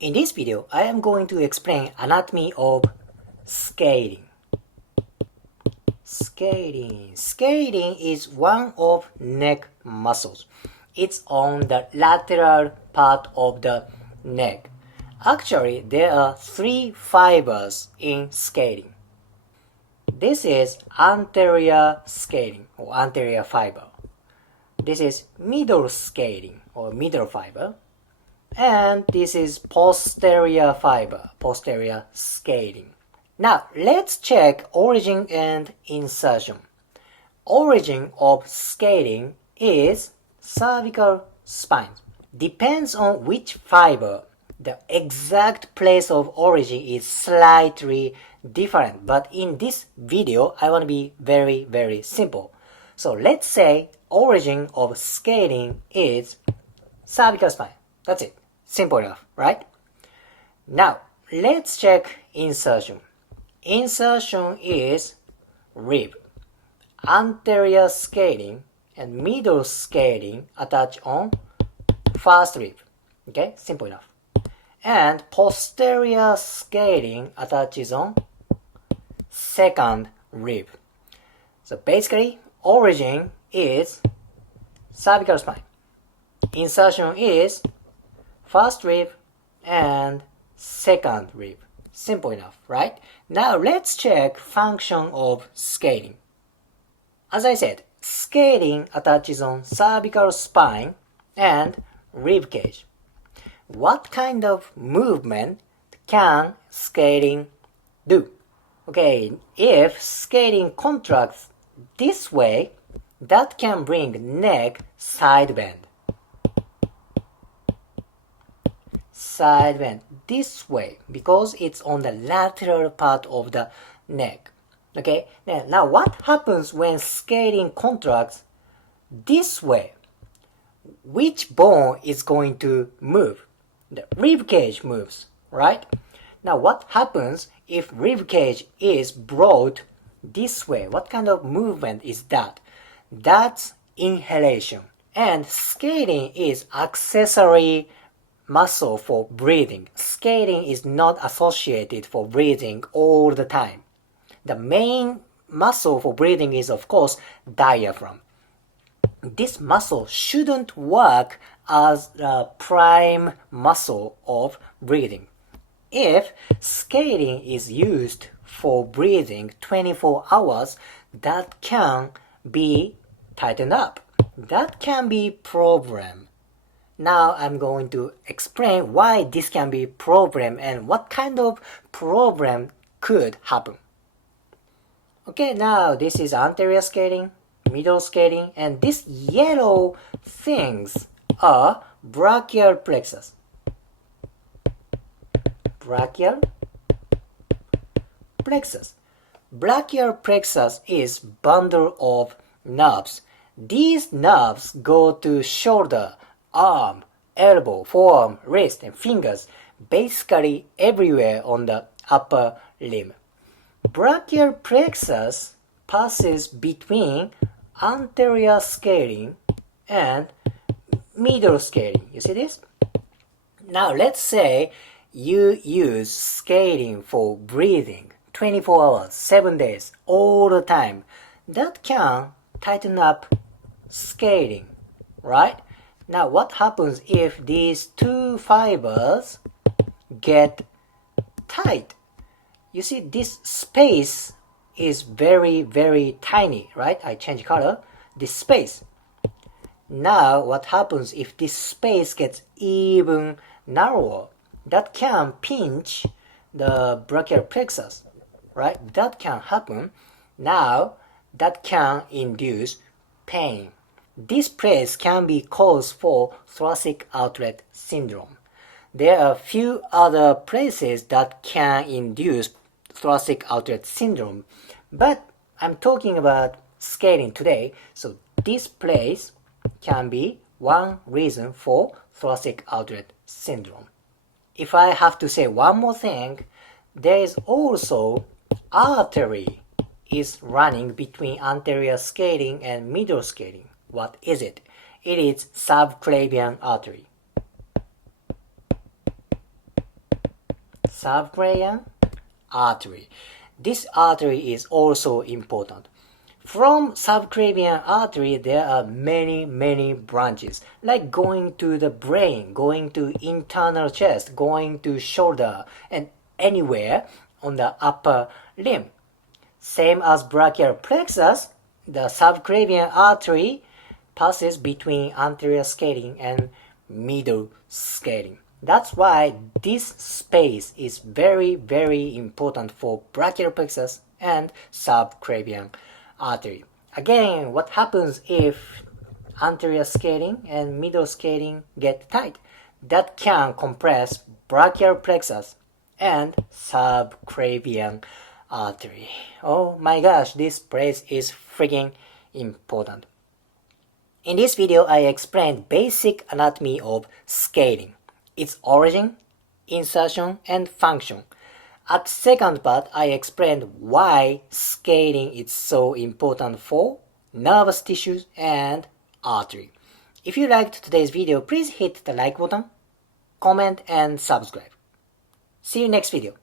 In this video, I am going to explain anatomy of scaling. Scaling is one of neck muscles. It's on the lateral part of the neck. Actually, there are three fibers in scaling. This is anterior scaling or anterior fiber. This is middle scaling or middle fiber. And this is posterior fiber, posterior scaling. Now, let's check origin and insertion. Origin of scaling is cervical spine. Depends on which fiber. The exact place of origin is slightly different, but in this video, I want to be very simple. So let's say origin of scaling is cervical spine. That's it. Simple enough, right? Now, let's check insertion. Insertion is rib. Anterior scaling and middle scaling attach on first rib. Okay, simple enough. And posterior scaling attaches on second rib. So basically, origin is cervical spine. Insertion is first rib and second rib. Simple enough, right? Now let's check function of scaling. As I said, scaling attaches on cervical spine and rib cage. What kind of movement can scaling do? Okay, if scaling contracts this way, that can bring neck side bend. Side bend this way because it's on the lateral part of the neck. Okay, now what happens when scaling contracts this way? Which bone is going to move? The rib cage moves, right? Now what happens if rib cage is brought this way? What kind of movement is that? That's inhalation. And scaling is accessory muscle for breathing. Scaling is not associated for breathing all the time. The main muscle for breathing is, of course, diaphragm. This muscle shouldn't work as the prime muscle of breathing. If scaling is used for breathing 24 hours, that can be tightened up. That can be problem. Now I'm going to explain why this can be problem and what kind of problem could happen. Okay, now this is anterior scaling, middle scaling, and these yellow things are brachial plexus. Brachial plexus. Brachial plexus is bundle of nerves. These nerves go to shoulder, arm, elbow, forearm, wrist, and fingers, basically everywhere on the upper limb. Brachial plexus passes between anterior scaling and middle scaling. You see this? Now let's say you use scaling for breathing 24 hours, 7 days, all the time. That can tighten up scaling, right? Now what happens if these two fibers get tight? You see this space is very tiny, right? I change color. This space. Now what happens if this space gets even narrower? That can pinch the brachial plexus, right? That can happen. Now that can induce pain. This place can be cause for thoracic outlet syndrome. There are few other places that can induce thoracic outlet syndrome, but I'm talking about scaling today, so this place can be one reason for thoracic outlet syndrome. If I have to say one more thing, there is also artery is running between anterior scaling and middle scaling. What is it? It is subclavian artery. subclavian artery. This artery is also important. From subclavian artery, there are many branches, like going to the brain, going to internal chest, going to shoulder, and anywhere on the upper limb. Same as brachial plexus, the subclavian artery passes between anterior scalene and middle scalene. That's why this space is very important for brachial plexus and subclavian artery. Again, what happens if anterior scalene and middle scalene get tight? That can compress brachial plexus and subclavian artery. Oh my gosh, this place is freaking important. In this video, I explained basic anatomy of scalene, its origin, insertion, and function. At second part, I explained why scalene is so important for nervous tissues and artery. If you liked today's video, please hit the like button, comment, and subscribe. See you next video.